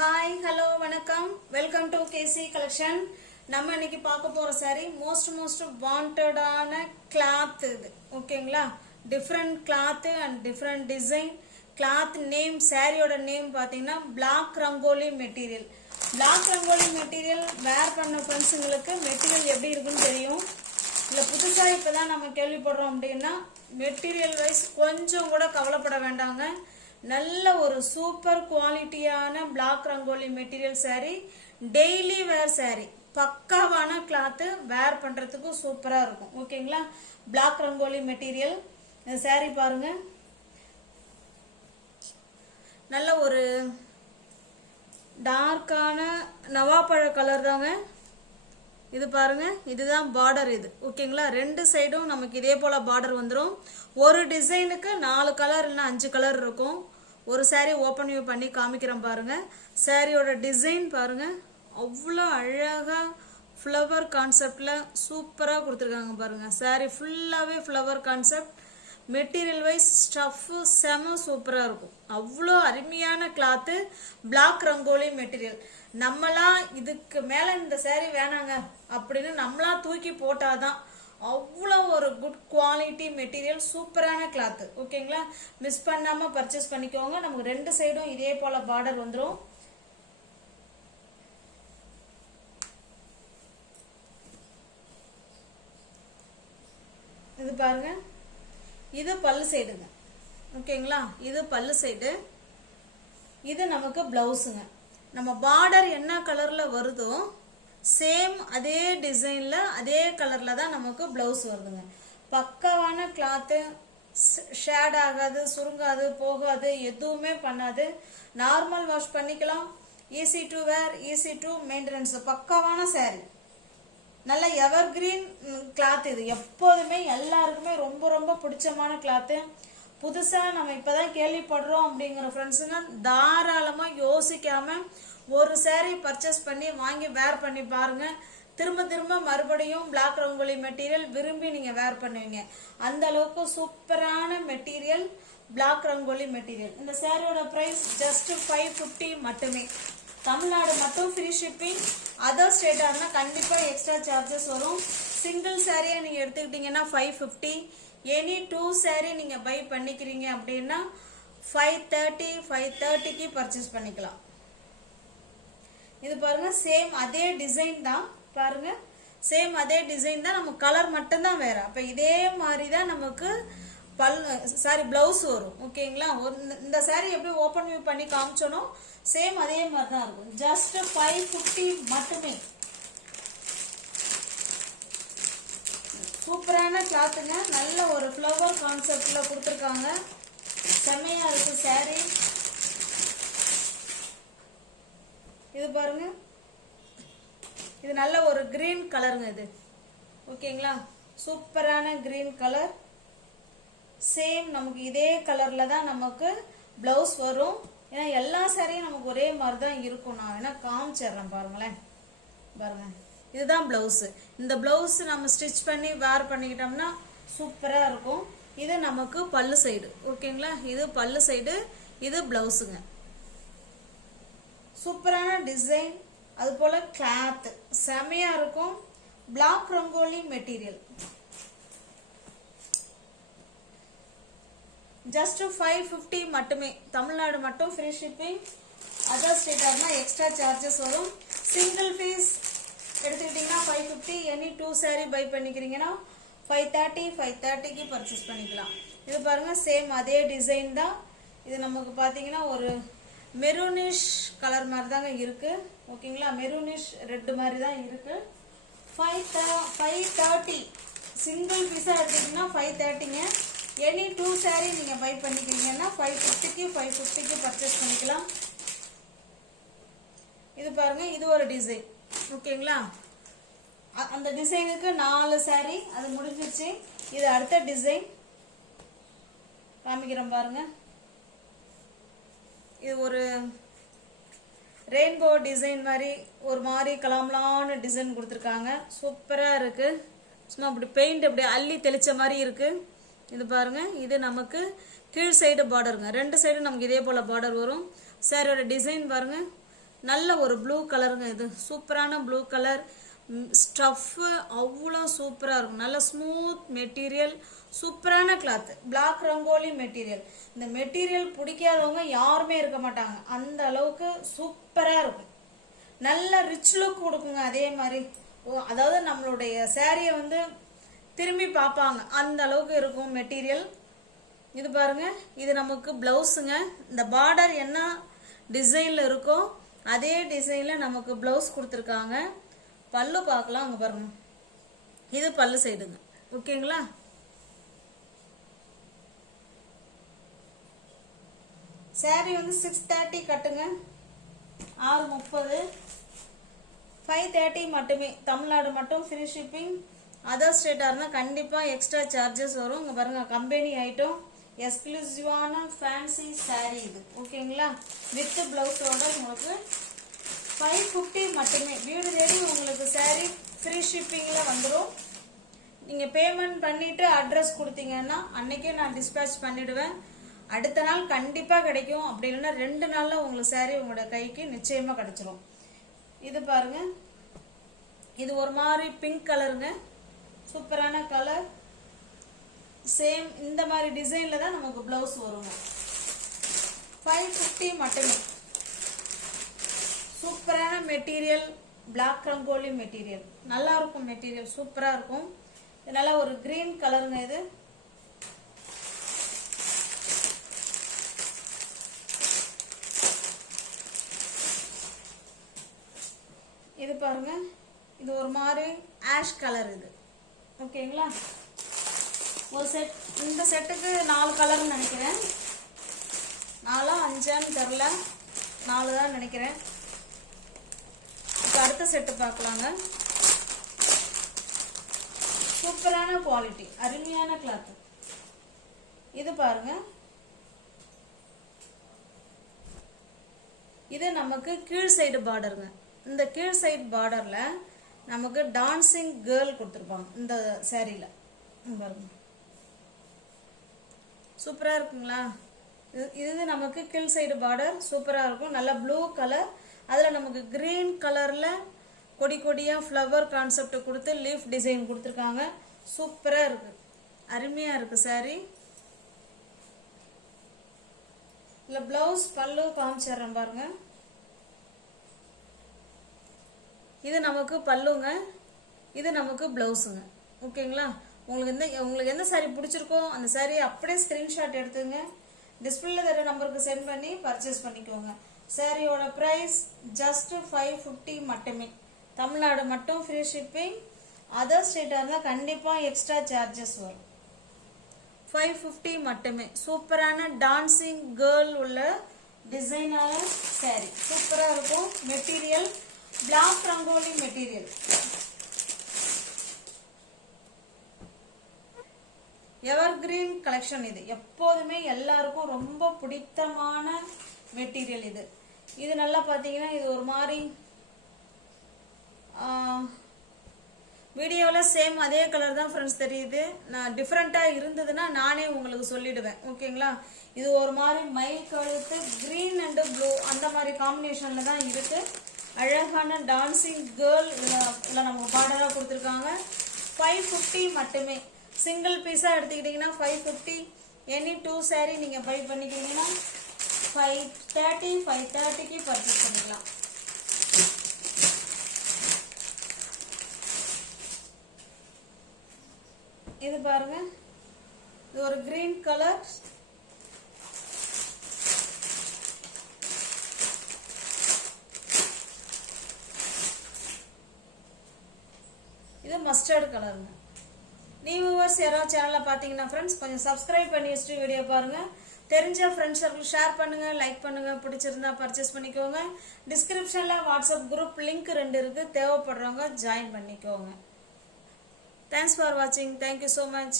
Hi hello வணக்கம் welcome to KC collection. நம்ம இன்னைக்கு பார்க்க போற சாரி மோஸ்ட் வாண்டடான கிளாத் இது. ஓகேங்களா, different cloth and different design. Cloth name, சாரியோட நேம் பார்த்தீங்கன்னா black rangoli material. Black rangoli material wear பண்ண ஃப்ரெண்ட்ஸுங்களுக்கு மெட்டீரியல் எப்படி இருக்குன்னு தெரியும். இல்லை புதுசாக இப்போ தான் நம்ம கேள்விப்படுறோம் அப்படின்னா மெட்டீரியல் வைஸ் கொஞ்சம் கூட கவலைப்பட வேண்டாங்க. நல்ல ஒரு சூப்பர் குவாலிட்டியான black rangoli material sari, daily wear sari, பக்காவான கிளாத்து, வேர் பண்றதுக்கு சூப்பரா இருக்கும். ஓகேங்களா, பிளாக் ரங்கோலி மெட்டீரியல் இந்த சாரி பாருங்க, நல்ல ஒரு டார்க்கான நவாப்பழ கலர் தாங்க இது. பாருங்க, இதுதான் பார்டர் இது. ஓகேங்களா, ரெண்டு சைடும் நமக்கு இதே போல பார்டர் வந்துடும். ஒரு டிசைனுக்கு 4 கலர் இல்லைன்னா 5 கலர் இருக்கும். ஒரு சாரி ஓப்பன் வியூ பண்ணி காமிக்கிறேன் பாருங்க. சாரியோட டிசைன் பாருங்க, அவ்வளோ அழகா ஃப்ளவர் கான்செப்ட்ல சூப்பரா கொடுத்துருக்காங்க பாருங்க. சாரி ஃபுல்லாவே flower concept. Material wise stuff செம சூப்பரா இருக்கும். அவ்வளோ அருமையான கிளாத்து, பிளாக் ரங்கோலி மெட்டீரியல். நம்மளா இதுக்கு மேல இந்த சாரி வேணாங்க அப்படின்னு நம்மளா தூக்கி போட்டாதான் அவ்வளோ ஒரு குட் குவாலிட்டி மெட்டீரியல், சூப்பரான கிளாத்து. ஓகேங்களா, மிஸ் பண்ணாம பர்ச்சேஸ் பண்ணிக்கோங்க. நமக்கு ரெண்டு சைடும் இதே போல பார்டர் வந்துடும். இது பாருங்க, இது பல்லு சைடுங்க. ஓகேங்களா, இது பல்லு சைடு, இது நமக்கு பிளவுஸுங்க. நம்ம பார்டர் என்ன கலர்ல வருதோ சேம் அதே டிசைன்ல அதே கலர்ல தான் நமக்கு பிளவுஸ் வருதுங்க. பக்காவான கிளாத்து, ஷேட் ஆகாது, சுருங்காது, போகாது, எதுவுமே பண்ணாது. நார்மல் வாஷ் பண்ணிக்கலாம். Easy to wear, easy to maintenance. பக்காவான சாரி, நல்ல எவர் கிரீன் கிளாத். இது எப்போதுமே எல்லாருக்குமே ரொம்ப பிடிச்சமான கிளாத்து. புதுசா நம்ம இப்பதான் கேள்விப்படுறோம் அப்படிங்கிற ஃப்ரெண்ட்ஸுங்க தாராளமா யோசிக்காம ஒரு சாரி பர்ச்சேஸ் பண்ணி வாங்கி வேர் பண்ணி பாருங்க. திரும்ப மறுபடியும் பிளாக் ரங்கோலி மெட்டீரியல் விரும்பி நீங்க வேர் பண்ணுவீங்க. அந்த அளவுக்கு சூப்பரான மெட்டீரியல் பிளாக் ரங்கோலி மெட்டீரியல். இந்த சாரியோட பிரைஸ் ஜஸ்ட் 550 மட்டுமே. தமிழ்நாடு மட்டும் ஃப்ரீ ஷிப்பிங். அதர் ஸ்டேட்டா இருந்தா கண்டிப்பா எக்ஸ்ட்ரா சார்ஜஸ் வரும். சிங்கிள் சாரியா நீங்க எடுத்துக்கிட்டீங்கன்னா 550. எனி 2 சாரி நீங்க பை பண்ணிக்கிறீங்க அப்படின்னா 530க்கு பர்ச்சேஸ் பண்ணிக்கலாம். இது பாருங்க, சேம் அதே டிசைன் தான். பாருங்க, சேம் அதே டிசைன் தான், நம்ம கலர் மட்டும் தான் வேற. அப்ப இதே மாதிரி தான் நமக்கு பிளவுஸ் வரும். ஓகேங்களா, இந்த சாரி எப்படி ஓபன் வியூ பண்ணி காமிச்சோனோ சேம் அதே மாதிரி தான் இருக்கும். ஜஸ்ட் 550 மட்டுமே. சூப்பரான கிளாத்துங்க, நல்ல ஒரு ஃப்ளவர் கான்செப்ட்ல கொடுத்துருக்காங்க. செம்மையா இருக்கு சாரி. இது பாருங்க, இது நல்ல ஒரு கிரீன் கலருங்க இது. ஓகேங்களா, சூப்பரான கிரீன் கலர். சேம் நமக்கு இதே கலர்ல தான் நமக்கு பிளவுஸ் வரும். ஏன்னா எல்லா சாரியும் நமக்கு ஒரே மாதிரி தான் இருக்கும். நான் வேணா காமிச்சிடுறேன் பாருங்களேன். பாருங்க, இதுதான் பிளவுஸ். இந்த பிளவுஸ் நம்ம ஸ்டிச் பண்ணி வேர் பண்ணிக்கிட்டோம்னா சூப்பரா இருக்கும். இது நமக்கு பல்லு சைடு. ஓகேங்களா, இது பல்லு சைடு, இது பிளவுஸுங்க. சூப்பரான டிசைன், அது போல கிளாத் செமையா இருக்கும். பிளாக் ரங்கோலி மெட்டீரியல் ஜஸ்ட் 550 மட்டுமே. தமிழ்நாடு மட்டும் ஃப்ரீ ஷிப்பிங். அதர் ஸ்டேட்டா இருந்தா எக்ஸ்ட்ரா சார்ஜஸ் வரும். சிங்கிள் பீஸ் எடுத்துக்கிட்டீங்கன்னா 550. எனி 2 சாரி பை பண்ணிக்கிறீங்கன்னா 530க்கு பர்ச்சேஸ் பண்ணிக்கலாம். இது பாருங்க, சேம் அதே டிசைன் தான். இது நமக்கு பாத்தீங்கன்னா ஒரு மெரூனிஷ் கலர் மாதிரி தாங்க இருக்கு. ஓகேங்களா, மெரூனிஷ் ரெட் மாதிரி தான் இருக்கு. 530 சிங்கிள் பீஸா எடுத்துக்கிட்டீங்கன்னா 530ங்க. எனி 2 சாரி நீங்க பை பண்ணிக்கிறீங்கன்னா 550க்கு பர்ச்சேஸ் பண்ணிக்கலாம். இது பாருங்க, இது ஒரு டிசைன். ஓகேங்களா, அந்த டிசைனுக்கு 4 சாரி அது முடிஞ்சிருச்சு. இது அடுத்த டிசைன் காமிக்கிறேன் பாருங்க. இது ஒரு ரெயின்போ டிசைன் மாதிரி, ஒரு மாதிரி கலாமலான டிசைன் கொடுத்துருக்காங்க. சூப்பரா இருக்கு. சும்மா அப்படி பெயிண்ட் அப்படி அள்ளி தெளிச்ச மாதிரி இருக்கு. இது பாருங்க, இது நமக்கு கீழ் சைடு பார்டருங்க. ரெண்டு சைடு நமக்கு இதே போல பார்டர் வரும். சாரியோட டிசைன் பாருங்க, நல்ல ஒரு ப்ளூ கலருங்க. இது சூப்பரான ப்ளூ கலர். ஸ்டஃப் அவ்வளோ சூப்பராக இருக்கும். நல்ல ஸ்மூத் மெட்டீரியல், சூப்பரான கிளாத், பிளாக் ரங்கோலி மெட்டீரியல். இந்த மெட்டீரியல் பிடிக்காதவங்க யாருமே இருக்க மாட்டாங்க, அந்த அளவுக்கு சூப்பராக இருக்கும். நல்ல ரிச் லுக் கொடுக்குங்க. அதே மாதிரி அதாவது நம்மளுடைய சாரியை வந்து திரும்பி பார்ப்பாங்க, அந்த அளவுக்கு இருக்கும் மெட்டீரியல். இது பாருங்க, இது நமக்கு பிளவுஸுங்க. இந்த பார்டர் என்ன டிசைனில் இருக்கோ அதே டிசைனில் நமக்கு பிளவுஸ் கொடுத்துருக்காங்க. பல்லு பார்க்கலாம், அங்கே பாருங்க. இது பல்லு சைடுங்க. ஓகேங்களா? சாரி வந்து 630 கட்டுங்க. 630, 530 மட்டுமே. தமிழ்நாடு மட்டும் ஃப்ரீ ஷிப்பிங். அதர் ஸ்டேட்டாக இருந்தால் கண்டிப்பாக எக்ஸ்ட்ரா சார்ஜஸ் வரும். இங்கே பாருங்க, கம்பெனி ஐட்டம், எக்ஸ்க்ளூசிவான ஃபேன்சி சாரீ இது. ஓகேங்களா? வித் பிளவுஸோட உங்களுக்கு 550 மட்டுமே. வீடு தேடி உங்களுக்கு சாரீ ஃப்ரீ ஷிப்பிங்கில் வந்துடும். நீங்கள் பேமெண்ட் பண்ணிவிட்டு அட்ரஸ் கொடுத்தீங்கன்னா அன்றைக்கே நான் டிஸ்பேச் பண்ணிவிடுவேன். அடுத்த நாள் கண்டிப்பாக கிடைக்கும். அப்படி இல்லைன்னா 2 நாளில் உங்களுக்கு சாரீ உங்களோட கைக்கு நிச்சயமாக கிடைச்சிரும். இது பாருங்க, இது ஒரு மாதிரி பிங்க் கலருங்க. சூப்பரான கலர். சேம் இந்த மாதிரி டிசைனில் தான் நமக்கு பிளவுஸ் வருங்க. 550 மட்டுமே. சூப்பரான மெட்டீரியல், பிளாக் ரங்கோலி மெட்டீரியல். நல்லா இருக்கும் மெட்டீரியல், சூப்பராக இருக்கும். நல்லா ஒரு கிரீன் கலருங்க. இது இது பாருங்க, இது ஒரு மாதிரி ஆஷ் கலர். இது ஓகேங்களா? ஒரு செட், இந்த செட்டுக்கு 4 கலர்னு நினைக்கிறேன். 4 5 தெரில, 4 தான் நினைக்கிறேன். இப்போ அடுத்த செட்டு பார்க்கலாங்க. சூப்பரான குவாலிட்டி, அருமையான கிளாத். இது பாருங்க, இது நமக்கு கீழ் சைடு பார்டருங்க. இந்த கீழ் சைடு பார்டர்ல நமக்கு டான்சிங் கேர்ள் கொடுத்துருப்பாங்க இந்த சாரியில. பாருங்க, சூப்பரா இருக்குங்களா? இது நமக்கு கீழ் சைடு பார்டர் சூப்பரா இருக்கும். நல்ல ப்ளூ கலர், அதுல நமக்கு கிரீன் கலர்ல கொடி கொடியா ஃப்ளவர் கான்செப்ட் கொடுத்து லீஃப் டிசைன் கொடுத்துருக்காங்க. சூப்பரா இருக்கு, அருமையா இருக்கு சாரி. இல்ல பிளவுஸ் பல்லு காமிச்சிடுறேன் பாருங்க. இது நமக்கு பல்லுங்க, இது நமக்கு பிளவுஸுங்க. ஓகேங்களா? உங்களுக்கு எந்த சாரி பிடிச்சிருக்கோ அந்த சாரியை அப்படியே ஸ்கிரீன்ஷாட் எடுத்துங்க. டிஸ்பிளேல தர நம்பருக்கு சென்ட் பண்ணி பர்ச்சேஸ் பண்ணிக்கோங்க. சாரியோட பிரைஸ் ஜஸ்ட் 550 மட்டுமே. தமிழ்நாடு மட்டும் ஃப்ரீ ஷிப்பிங். அதர் ஸ்டேட்டாக இருந்தால் கண்டிப்பாக எக்ஸ்ட்ரா சார்ஜஸ் வரும். 550 மட்டுமே. சூப்பரான டான்சிங் கேர்ள் உள்ள டிசைனான சாரி, சூப்பராக இருக்கும். Material black rangoli material. Evergreen collection. இது எப்போதுமே எல்லாருக்கும் ரொம்ப பிடித்தமான மெட்டீரியல். இது நல்லா பார்த்தீங்கன்னா இது ஒரு மாதிரி வீடியோவில் சேம் அதே கலர் தான் ஃப்ரெண்ட்ஸ் தெரியுது. நான் டிஃப்ரெண்ட்டாக இருந்ததுன்னா நானே உங்களுக்கு சொல்லிடுவேன். ஓகேங்களா? இது ஒரு மாதிரி மயில் கழுத்து கிரீன் அண்ட் ப்ளூ அந்த மாதிரி காம்பினேஷனில் தான் இருக்குது. அழகான டான்சிங் கேர்ள் இதில் நமக்கு பார்டராக கொடுத்துருக்காங்க. 550 மட்டுமே. சிங்கிள் பீஸாக எடுத்துக்கிட்டிங்கன்னா 550. எனி 2 சாரீ நீங்கள் பை பண்ணிக்கிட்டீங்கன்னா 530க்கு பர்ச்சேஸ் பண்ணிக்கலாம். இது பாருங்க, இது ஒரு கிரீன் கலர். இது மஸ்டர்ட் கலருங்க. நியூ வியூவர்ஸ் யாராவது சேனலை பார்த்தீங்கன்னா ஃப்ரெண்ட்ஸ் கொஞ்சம் சப்ஸ்கிரைப் பண்ணி வச்சுட்டு வீடியோ பாருங்க. தெரிஞ்ச ஃப்ரெண்ட்ஸ் சர்க்கிள் ஷேர் பண்ணுங்க, லைக் பண்ணுங்க, பிடிச்சிருந்தா பர்ச்சேஸ் பண்ணிக்கோங்க. டிஸ்கிரிப்ஷன்ல வாட்ஸ்அப் குரூப் லிங்க் 2 இருக்கு, தேவைப்படுறவங்க ஜாயின் பண்ணிக்கோங்க. Thanks for watching. Thank you so much.